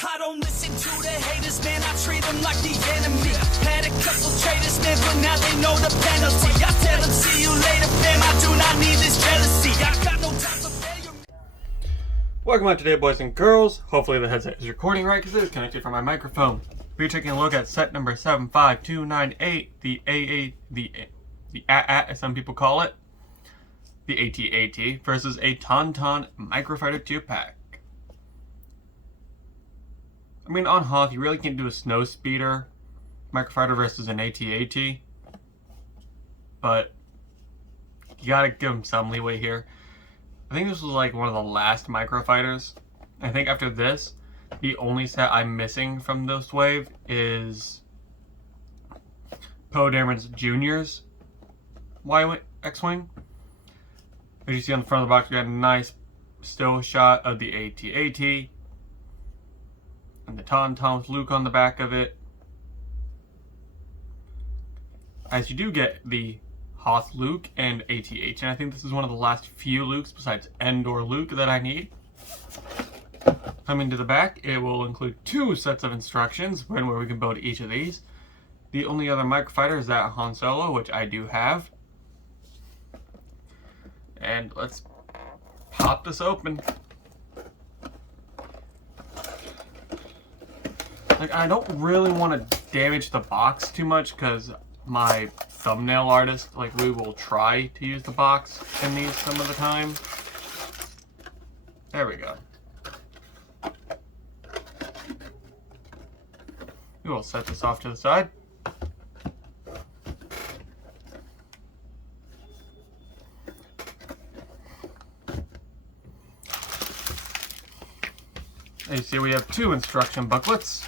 I don't listen to the haters, man, I treat them like the enemy. Had a couple traitors, man, but now they know the penalty. I tell them, see you later, fam, I do not need this jealousy. I got no time for failure. Welcome out today, boys and girls. Hopefully the headset is recording right, because it is connected from my microphone. We're taking a look at set number 75298, the ATAT, as some people call it. The ATAT versus a TaunTaun Microfighter 2-pack. I mean, on Hoth, you really can't do a snow speeder Microfighter versus an ATAT, but you gotta give them some leeway here. I think this was like one of the last Microfighters. I think after this, the only set I'm missing from this wave is Dameron's Junior's X-Wing. As you see on the front of the box, we got a nice still shot of the ATAT. And the TaunTaun with Luke on the back of it. As you do get the Hoth Luke and ATAT, and I think this is one of the last few Lukes besides Endor Luke that I need. Coming to the back, it will include 2 sets of instructions where we can build each of these. The only other Microfighter is that Han Solo, which I do have. And let's pop this open. Like, I don't really want to damage the box too much because my thumbnail artist, like, we will try to use the box in these some of the time. There we go. We will set this off to the side. As you see, we have 2 instruction booklets.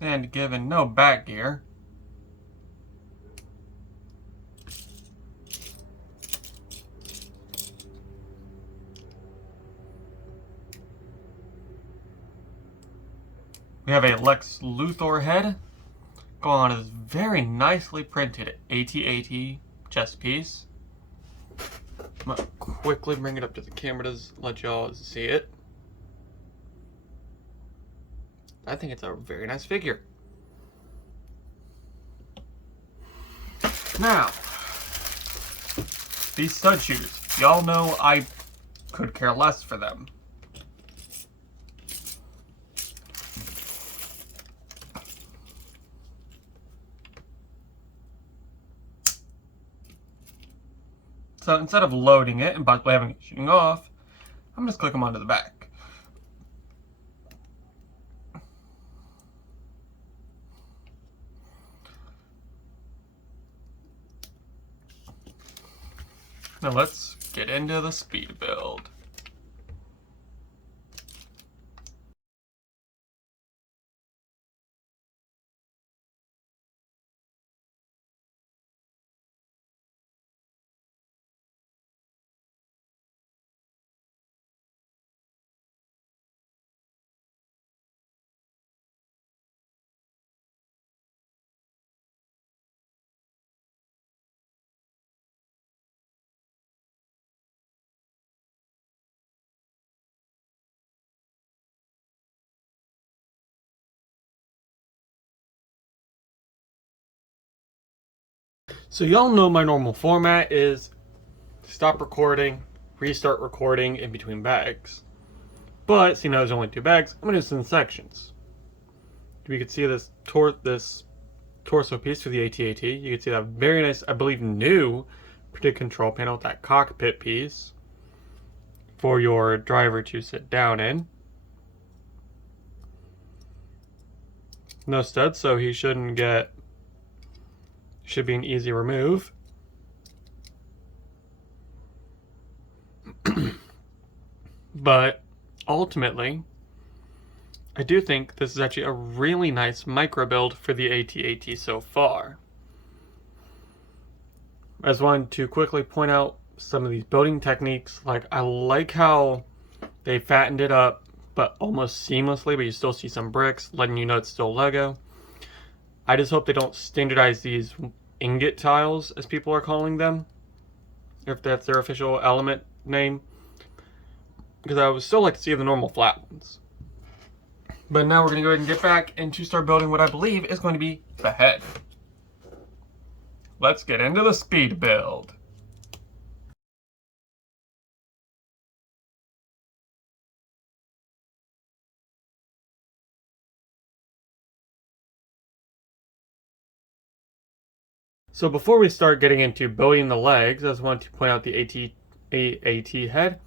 And given no back gear, we have a Lex Luthor head going on this very nicely printed AT-AT chest piece. I'm gonna quickly bring it up to the camera to let y'all see it. I think it's a very nice figure. Now, these stud shoes. Y'all know I could care less for them. So instead of loading it and possibly having it shooting off, I'm just click them onto the back. Now let's get into the speed build. So y'all know my normal format is stop recording, restart recording in between bags. But seeing how there's only 2 bags, I'm gonna do this in sections. We can see this torso piece for the AT-AT. You can see that very nice, I believe, new printed control panel with that cockpit piece for your driver to sit down in. No studs, so he shouldn't get. Should be an easy remove. But ultimately, I do think this is actually a really nice micro build for the AT-AT so far. I just wanted to quickly point out some of these building techniques. Like, I like how they fattened it up, but almost seamlessly, but you still see some bricks, letting you know it's still Lego. I just hope they don't standardize these ingot tiles, as people are calling them, if that's their official element name, because I would still like to see the normal flat ones. But now we're going to go ahead and get back and to start building what I believe is going to be the head. Let's get into the speed build. So before we start getting into building the legs, I just want to point out the AT head.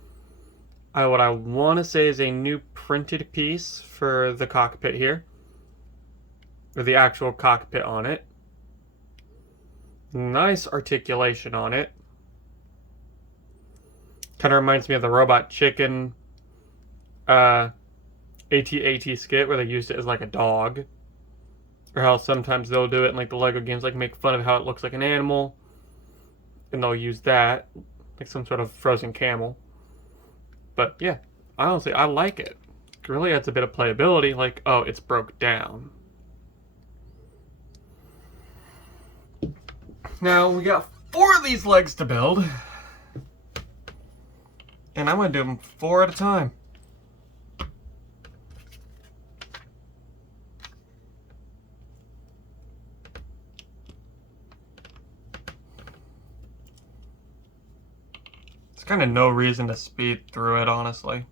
What I want to say is a new printed piece for the cockpit here, or the actual cockpit on it. Nice articulation on it. Kind of reminds me of the Robot Chicken AT-AT skit where they used it as like a dog. Or how sometimes they'll do it in like the Lego games, like make fun of how it looks like an animal. And they'll use that, like some sort of frozen camel. But yeah, honestly, I like it. It really adds a bit of playability, like, oh, it's broke down. Now, we got 4 of these legs to build. And I'm going to do them 4 at a time. There's kind of no reason to speed through it, honestly.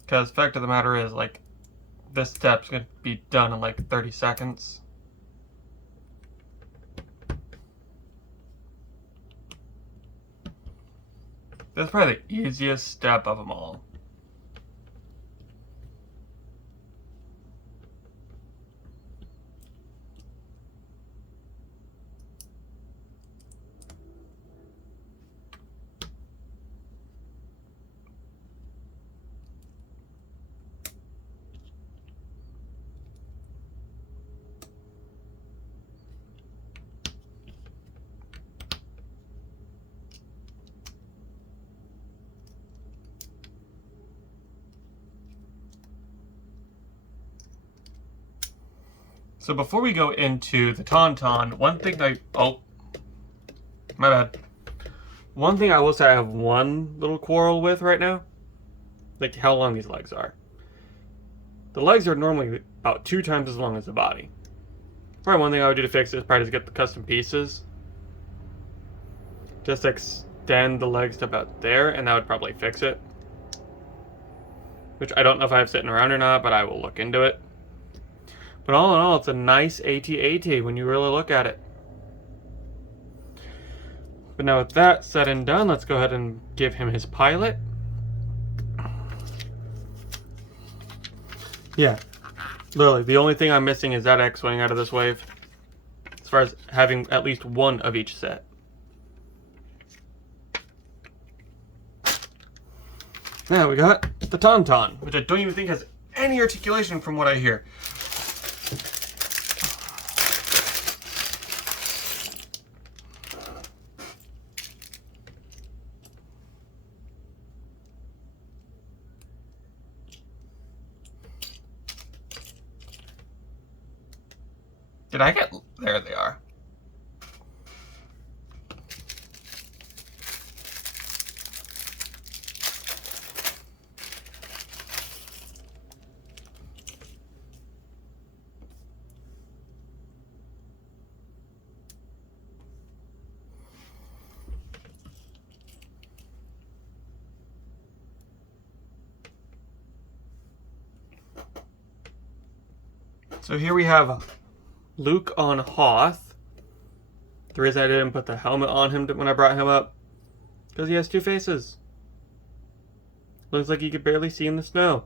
Because the fact of the matter is, like, this step's going to be done in like 30 seconds. This is probably the easiest step of them all. So before we go into the TaunTaun, one thing my bad. One thing I will say I have one little quarrel with right now, like how long these legs are. The legs are normally about 2 times as long as the body. Probably one thing I would do to fix it is probably just get the custom pieces. Just extend the legs to about there, and that would probably fix it. Which I don't know if I have sitting around or not, but I will look into it. But all in all, it's a nice AT-AT when you really look at it. But now with that said and done, let's go ahead and give him his pilot. Yeah, literally, the only thing I'm missing is that X-Wing out of this wave. As far as having at least one of each set. Now we got the TaunTaun, which I don't even think has any articulation from what I hear. Did I get... There they are. So here we have Luke on Hoth. The reason I didn't put the helmet on him when I brought him up, because he has 2 faces. Looks like he could barely see in the snow.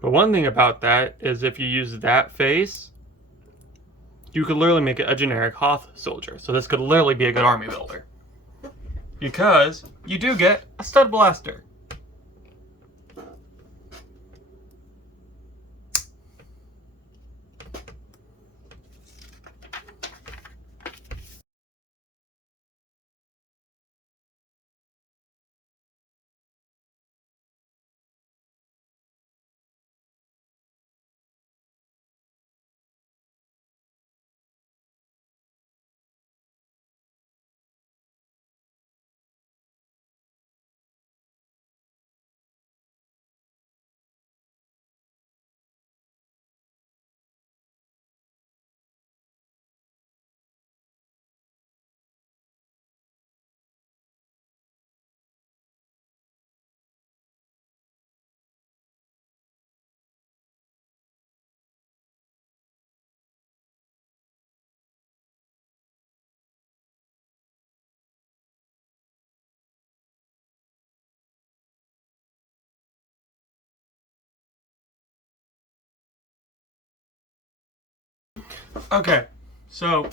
But one thing about that is if you use that face you could literally make it a generic Hoth soldier. So this could literally be a good army builder. Because you do get a stud blaster. Okay, so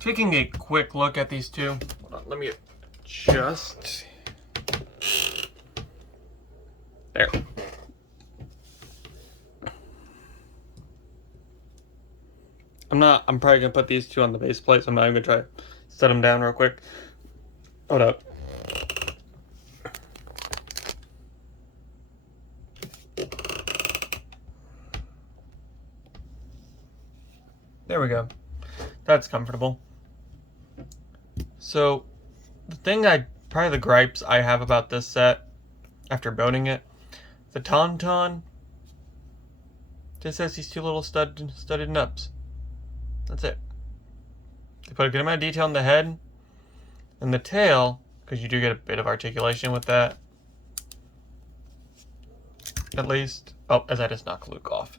taking a quick look at these two. Hold on, let me adjust. There. I'm probably gonna put these two on the base plate, so I'm not even gonna try to set them down real quick. Hold up. There we go. That's comfortable. So, probably the gripes I have about this set, after building it, the TaunTaun just has these two little studded nubs. That's it. They put a good amount of detail in the head, and the tail, because you do get a bit of articulation with that. At least. Oh, as I just knock Luke off.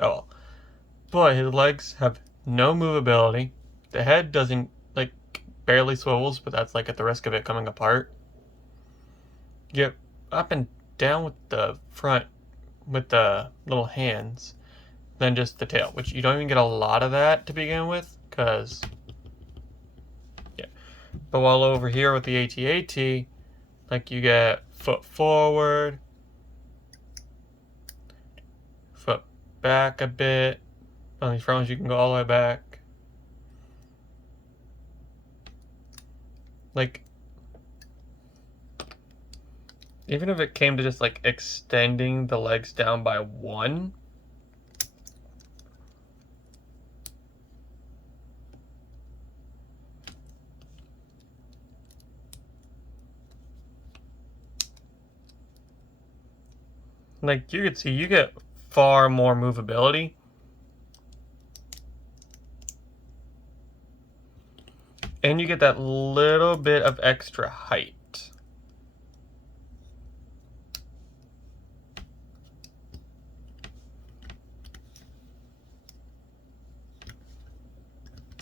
Oh well. But his legs have no movability. The head doesn't, like, barely swivels, but that's like at the risk of it coming apart. You get up and down with the front, with the little hands, then just the tail, which you don't even get a lot of that to begin with, because, yeah. But while over here with the ATAT, like, you get foot forward, foot back a bit. On these front ones, you can go all the way back. Like, even if it came to just like extending the legs down by one, like you could see, you get far more movability. And you get that little bit of extra height.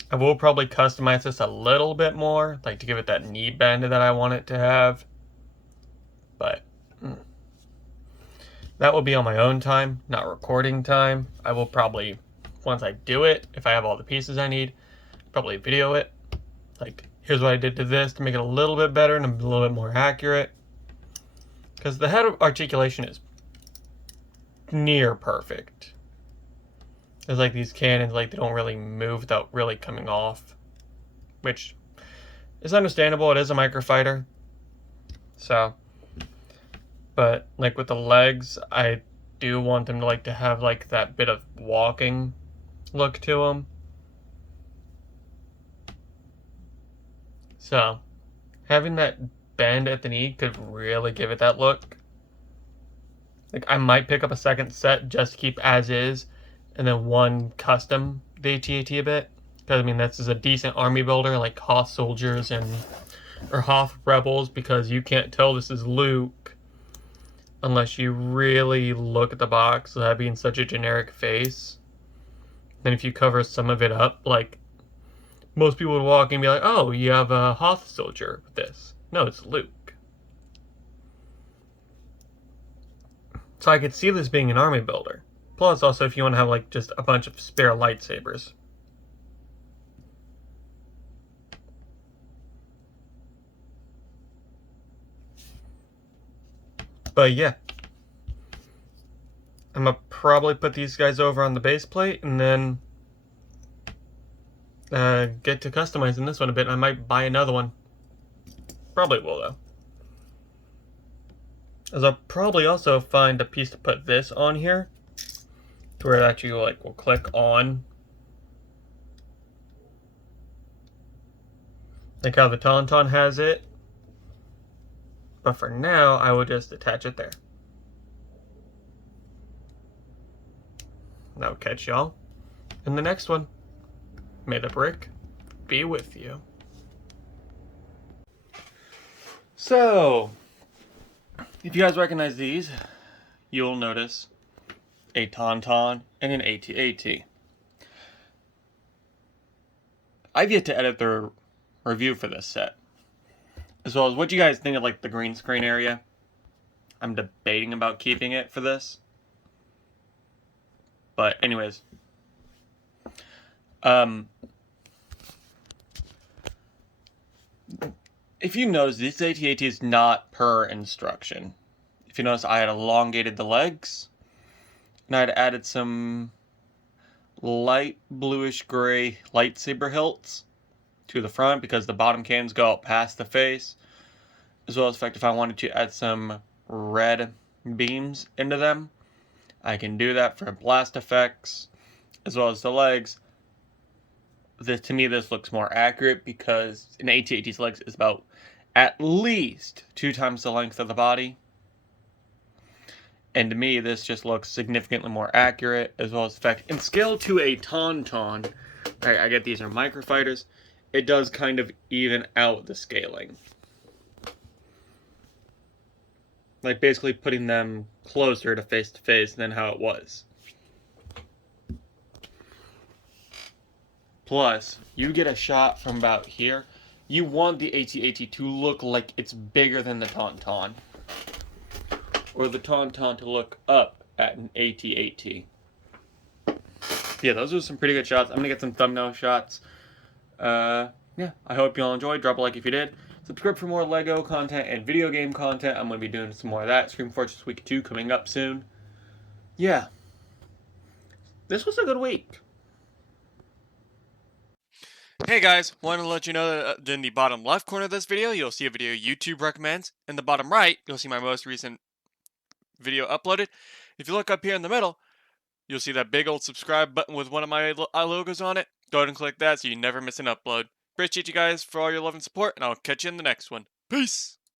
I will probably customize this a little bit more, like to give it that knee bend that I want it to have. But that will be on my own time, not recording time. I will probably, once I do it, if I have all the pieces I need, probably video it. Like, here's what I did to this to make it a little bit better and a little bit more accurate. Because the head articulation is near perfect. There's like these cannons, like they don't really move without really coming off. Which is understandable, it is a microfighter. So, but like with the legs, I do want them to like to have like that bit of walking look to them. So, having that bend at the knee could really give it that look. Like, I might pick up a second set just to keep as is, and then one custom the AT-AT a bit. Because, I mean, this is a decent army builder, like Hoth soldiers or Hoth rebels, because you can't tell this is Luke unless you really look at the box, that being such a generic face. Then if you cover some of it up, like, most people would walk in and be like, oh, you have a Hoth soldier with this. No, it's Luke. So I could see this being an army builder. Plus, also, if you want to have, like, just a bunch of spare lightsabers. But yeah. I'm gonna probably put these guys over on the base plate and then get to customizing this one a bit. I might buy another one. Probably will, though. As I'll probably also find a piece to put this on here, to where it actually like will click on, like how the TaunTaun has it. But for now, I will just attach it there. That'll catch y'all in the next one. May the brick be with you. So, if you guys recognize these, you'll notice a TaunTaun and an ATAT. I've yet to edit the review for this set, as well as what you guys think of like the green screen area. I'm debating about keeping it for this, but anyways, if you notice, this AT-AT is not per instruction. If you notice, I had elongated the legs, and I had added some light bluish gray lightsaber hilts to the front because the bottom cannons go out past the face, as well as the fact if I wanted to add some red beams into them, I can do that for blast effects, as well as the legs. To me, this looks more accurate because an AT-AT's legs is about at least 2 times the length of the body. And to me, this just looks significantly more accurate, as well as the fact, in scale to a TaunTaun, I get these are Microfighters, it does kind of even out the scaling. Like basically putting them closer to face than how it was. Plus, you get a shot from about here. You want the AT-AT to look like it's bigger than the TaunTaun, or the TaunTaun to look up at an AT-AT. Yeah, those are some pretty good shots. I'm gonna get some thumbnail shots. Yeah, I hope you all enjoyed. Drop a like if you did. Subscribe for more LEGO content and video game content. I'm gonna be doing some more of that. Scream Fortress Week 2 coming up soon. Yeah, this was a good week. Hey guys, wanted to let you know that in the bottom left corner of this video, you'll see a video YouTube recommends. In the bottom right, you'll see my most recent video uploaded. If you look up here in the middle, you'll see that big old subscribe button with one of my logos on it. Go ahead and click that so you never miss an upload. Appreciate you guys for all your love and support, and I'll catch you in the next one. Peace!